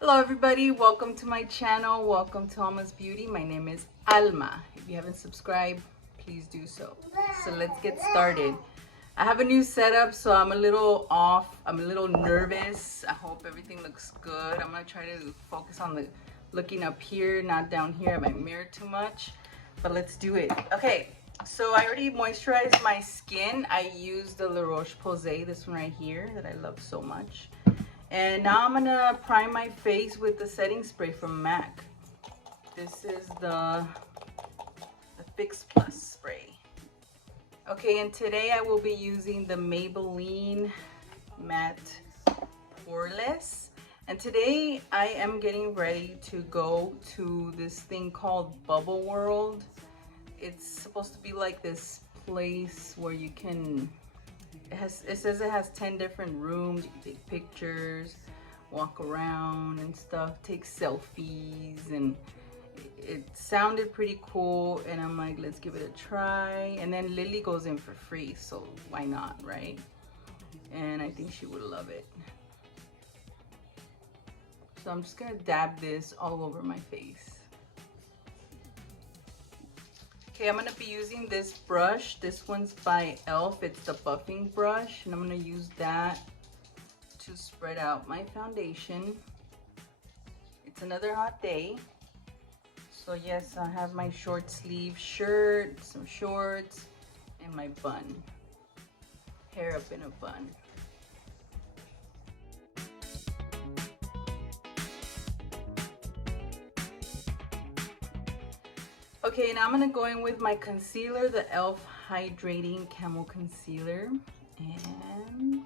Hello everybody, welcome to my channel. Welcome to Alma's Beauty. My name is Alma. If you haven't subscribed, please do so. So let's get started. I have a new setup, so I'm a little off. I'm a little nervous. I hope everything looks good. I'm gonna try to focus on the looking up here, not down here at my mirror too much. But let's do it. Okay, so I already moisturized my skin. I used the La Roche-Posay, this one right here that I love so much. And now I'm gonna prime my face with the setting spray from MAC. This is the Fix Plus spray. Okay, and today I will be using the Maybelline Matte Poreless. And today I am getting ready to go to this thing called Bubble World. It's supposed to be like this place where you can, it says it has 10 different rooms. You can take pictures, walk around and stuff, take selfies, and it sounded pretty cool. And I'm like, let's give it a try. And then Lily goes in for free, so why not, right? And I think she would love it. So I'm just gonna dab this all over my face. Okay, I'm gonna be using this brush. This one's by e.l.f. It's the buffing brush, and I'm gonna use that to spread out my foundation. It's another hot day. So yes, I have my short sleeve shirt, some shorts, and my bun. Hair up in a bun. Okay, now I'm gonna go in with my concealer, the e.l.f. Hydrating Camo Concealer. And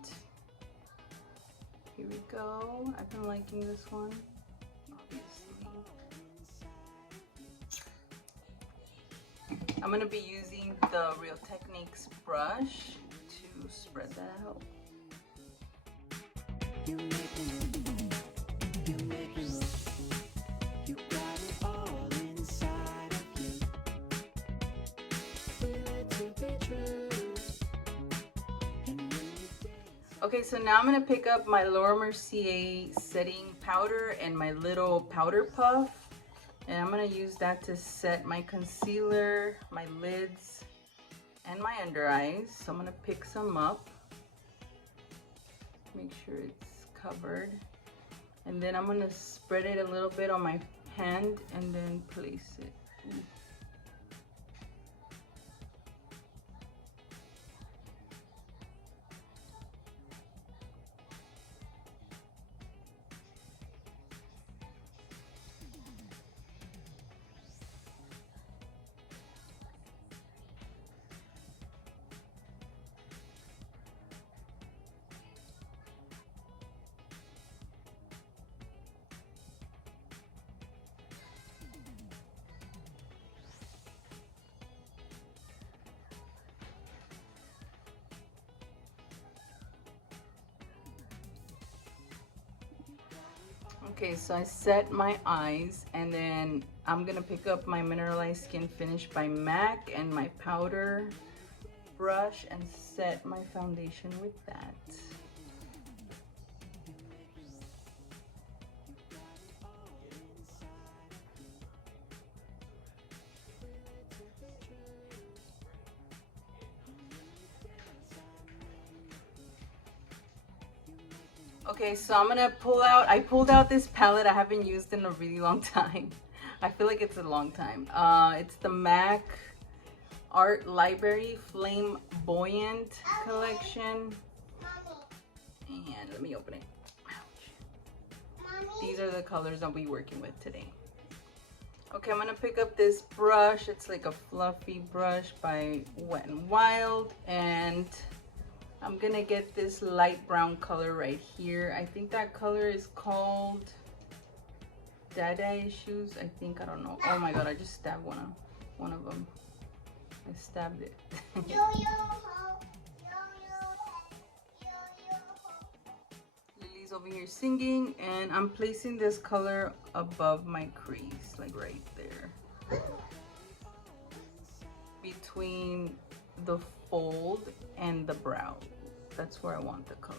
here we go. I've been liking this one, obviously. I'm gonna be using the Real Techniques brush to spread that out. You make me look, you make me look. You got it all inside of you. Feel it to be true. Okay, so now I'm gonna pick up my Laura Mercier setting powder and my little powder puff, and I'm gonna use that to set my concealer, my lids, and my under eyes. So I'm gonna pick some up, make sure it's covered, and then I'm gonna spread it a little bit on my hand and then place it. Ooh. Okay, so I set my eyes, and then I'm gonna pick up my Mineralized Skin Finish by MAC and my powder brush and set my foundation with that. Okay, so I'm gonna I pulled out this palette I haven't used in a really long time. I feel like it's a long time. It's the MAC Art Library Flame Buoyant collection. And let me open it. Ouch. These are the colors I'll be working with today. Okay, I'm gonna pick up this brush. It's like a fluffy brush by Wet n Wild, and I'm gonna get this light brown color right here. I think that color is called Dada Issues. I don't know. Oh my god, I just stabbed one of them. I stabbed it. Lily's over here singing, and I'm placing this color above my crease, like right there. Between the fold and the brow. That's where I want the color.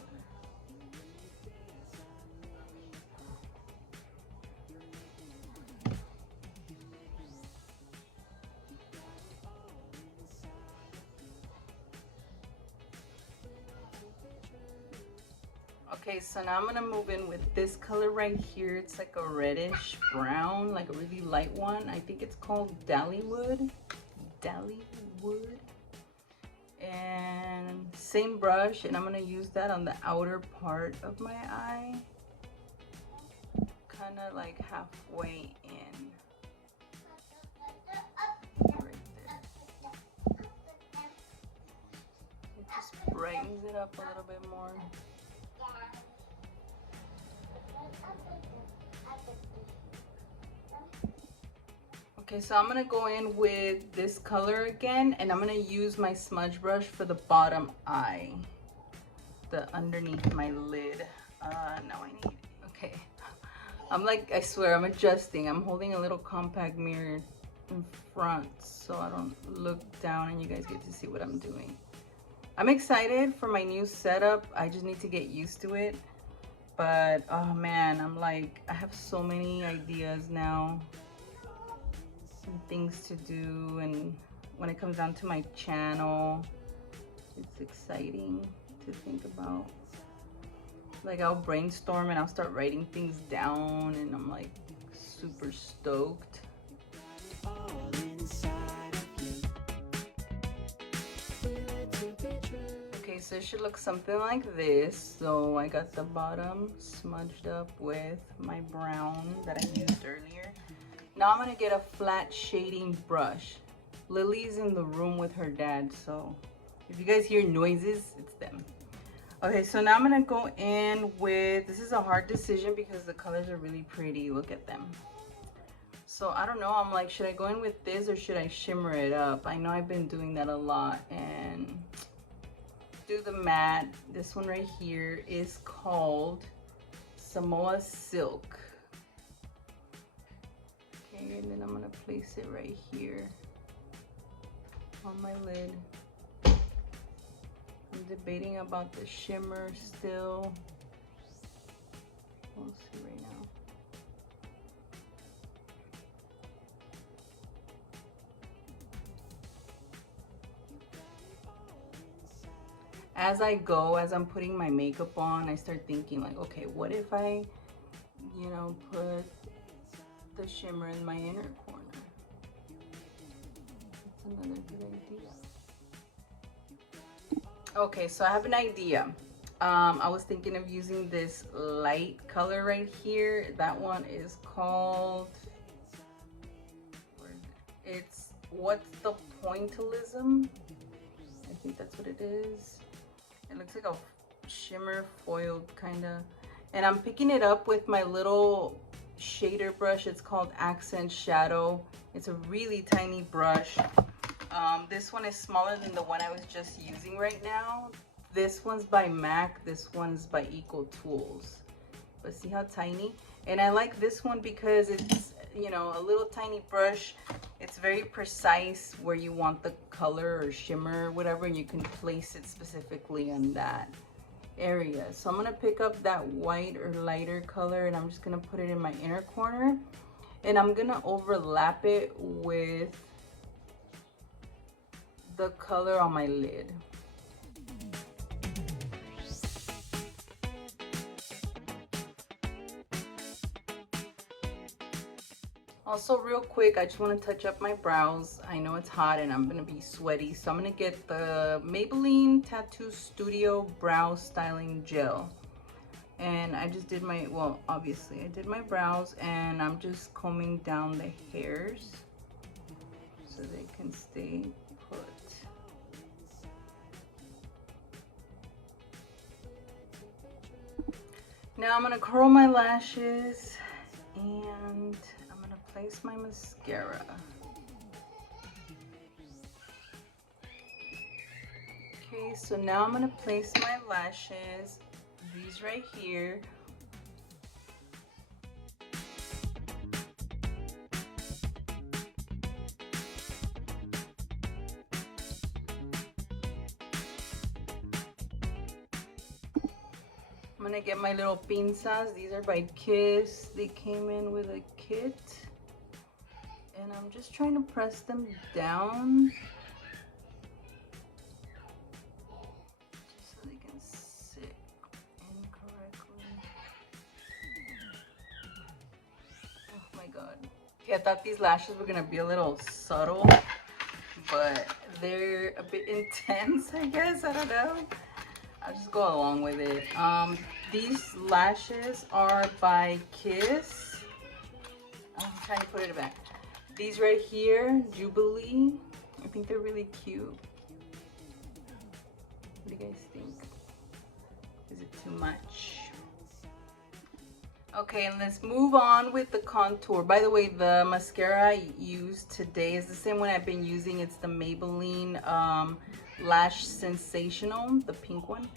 Okay, so now I'm gonna move in with this color right here. It's like a reddish brown, like a really light one. I think it's called Dallywood. Dallywood. And same brush, and I'm gonna use that on the outer part of my eye, kind of like halfway in. Right there. It just brightens it up a little bit more. Okay, so I'm gonna go in with this color again, and I'm gonna use my smudge brush for the bottom eye, the underneath my lid. Now I need, okay. I'm like, I swear, I'm adjusting. I'm holding a little compact mirror in front so I don't look down and you guys get to see what I'm doing. I'm excited for my new setup. I just need to get used to it. But, oh man, I'm like, I have so many ideas now. And things to do, and when it comes down to my channel, it's exciting to think about. Like, I'll brainstorm and I'll start writing things down, and I'm like super stoked. Okay, so it should look something like this. So I got the bottom smudged up with my brown that I used earlier. Now I'm gonna get a flat shading brush. Lily's in the room with her dad, so if you guys hear noises, it's them. Okay, so now I'm gonna go in with, this is a hard decision because the colors are really pretty. Look at them. So I don't know, I'm like, should I go in with this or should I shimmer it up? I know I've been doing that a lot, and do the matte. This one right here is called Samoa Silk. Okay, and then I'm gonna place it right here on my lid. I'm debating about the shimmer still. We'll see right now. As I go, as I'm putting my makeup on, I start thinking like, okay, what if I, you know, put the shimmer in my inner corner? That's another good idea. Okay, so I have an idea. I was thinking of using this light color right here. That one is called, it's What's the Pointillism? I think that's what it is. It looks like a shimmer foiled kind of. And I'm picking it up with my little shader brush. It's called Accent Shadow. It's a really tiny brush. This one is smaller than the one I was just using right now. This one's by MAC, this one's by Eco Tools. But see how tiny? And I like this one because it's, you know, a little tiny brush. It's very precise where you want the color or shimmer or whatever, and you can place it specifically on that area. So I'm gonna pick up that white or lighter color, and I'm just gonna put it in my inner corner, and I'm gonna overlap it with the color on my lid. Also, real quick, I just want to touch up my brows. I know it's hot and I'm gonna be sweaty, so I'm gonna get the Maybelline Tattoo Studio Brow Styling Gel. And I just did my, well, obviously I did my brows, and I'm just combing down the hairs so they can stay put. Now I'm gonna curl my lashes, and I'm gonna place my mascara. Okay, so now I'm gonna place my lashes, these right here. I'm gonna get my little pinzas. These are by Kiss. They came in with a kit. And I'm just trying to press them down, just so they can sit in correctly. Okay, I thought these lashes were gonna be a little subtle, but they're a bit intense, I guess. I don't know. I'll just go along with it. These lashes are by Kiss. I'm trying to put it back. These right here, Jubilee. I think they're really cute. What do you guys think? Is it too much? Okay, and let's move on with the contour. By the way, the mascara I used today is the same one I've been using. It's the Maybelline Lash Sensational, the pink one.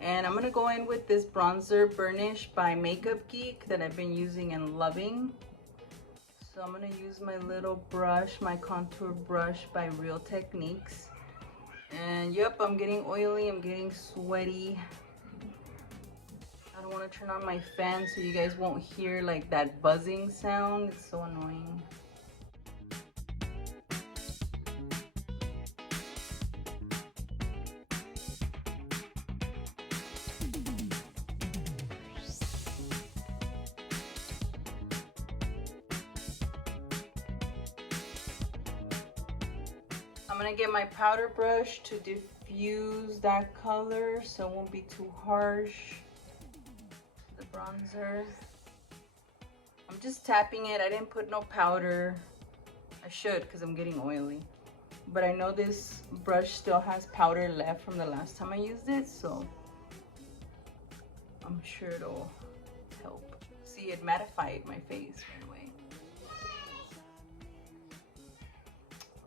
And I'm gonna go in with this bronzer burnish by Makeup Geek that I've been using and loving. So I'm gonna use my little brush, my contour brush by Real Techniques. And yep, I'm getting oily, I'm getting sweaty. I don't want to turn on my fan so you guys won't hear like that buzzing sound. It's so annoying. I'm gonna get my powder brush to diffuse that color so it won't be too harsh. The bronzer. I'm just tapping it. I didn't put no powder. I should because I'm getting oily. But I know this brush still has powder left from the last time I used it, so I'm sure it'll help. See, it mattified my face right away.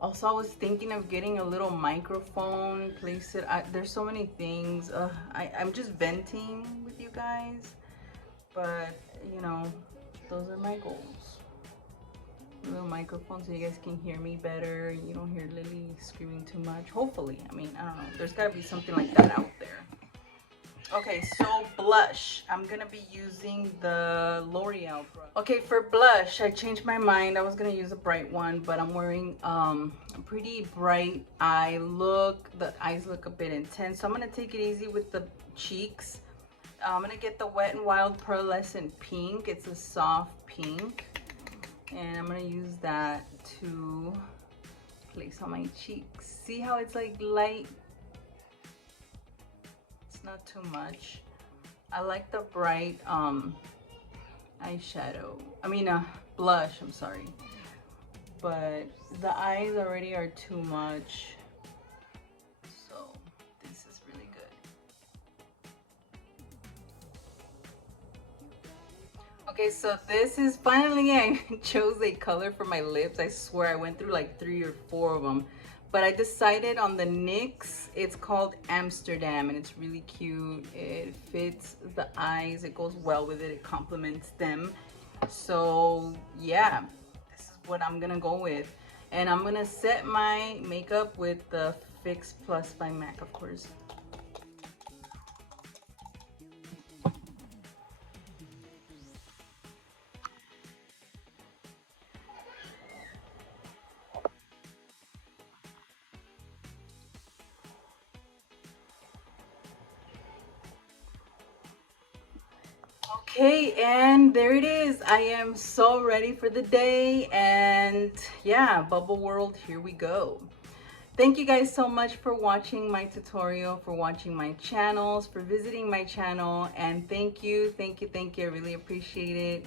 Also, I was thinking of getting a little microphone, place it. There's so many things. I'm just venting with you guys, but you know, those are my goals. A little microphone so you guys can hear me better. You don't hear Lily screaming too much. Hopefully, I mean, I don't know. There's gotta be something like that out there. Okay, so blush. I'm gonna be using the L'Oreal brush. Okay, for blush, I changed my mind. I was gonna use a bright one, but I'm wearing a pretty bright eye look. The eyes look a bit intense, so I'm gonna take it easy with the cheeks. I'm gonna get the Wet n Wild Pearlescent Pink. It's a soft pink, and I'm gonna use that to place on my cheeks. See how it's like light? Not too much. I like the bright eyeshadow. I mean blush, I'm sorry. But the eyes already are too much. So this is really good. Okay, so this is finally, I chose a color for my lips. I swear I went through like 3 or 4 of them. But I decided on the NYX. It's called Amsterdam, and it's really cute. It fits the eyes. It goes well with it. It complements them. So yeah, this is what I'm gonna go with. And I'm gonna set my makeup with the Fix Plus by MAC, of course. Okay, and there it is. I am so ready for the day, and yeah, Bubble World, here we go. Thank you guys so much for watching my tutorial, for watching my channels, for visiting my channel, and thank you. I really appreciate it.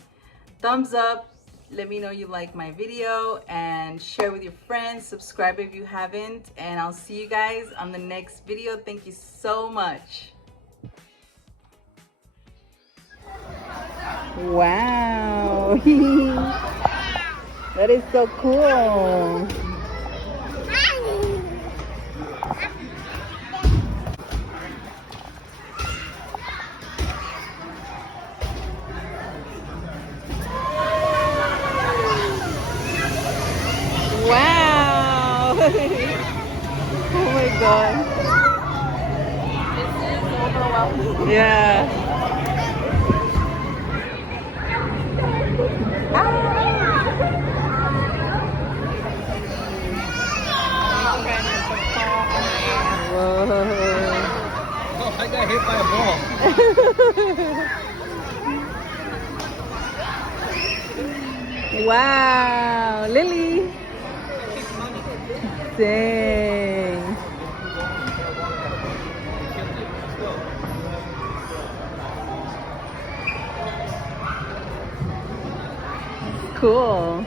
Thumbs up, let me know you like my video, and share with your friends, subscribe if you haven't, and I'll see you guys on the next video. Thank you so much. Wow. That is so cool. Wow. Oh my God. Yeah. Oh, I got hit by a ball. Wow, Lily. Dang. Cool.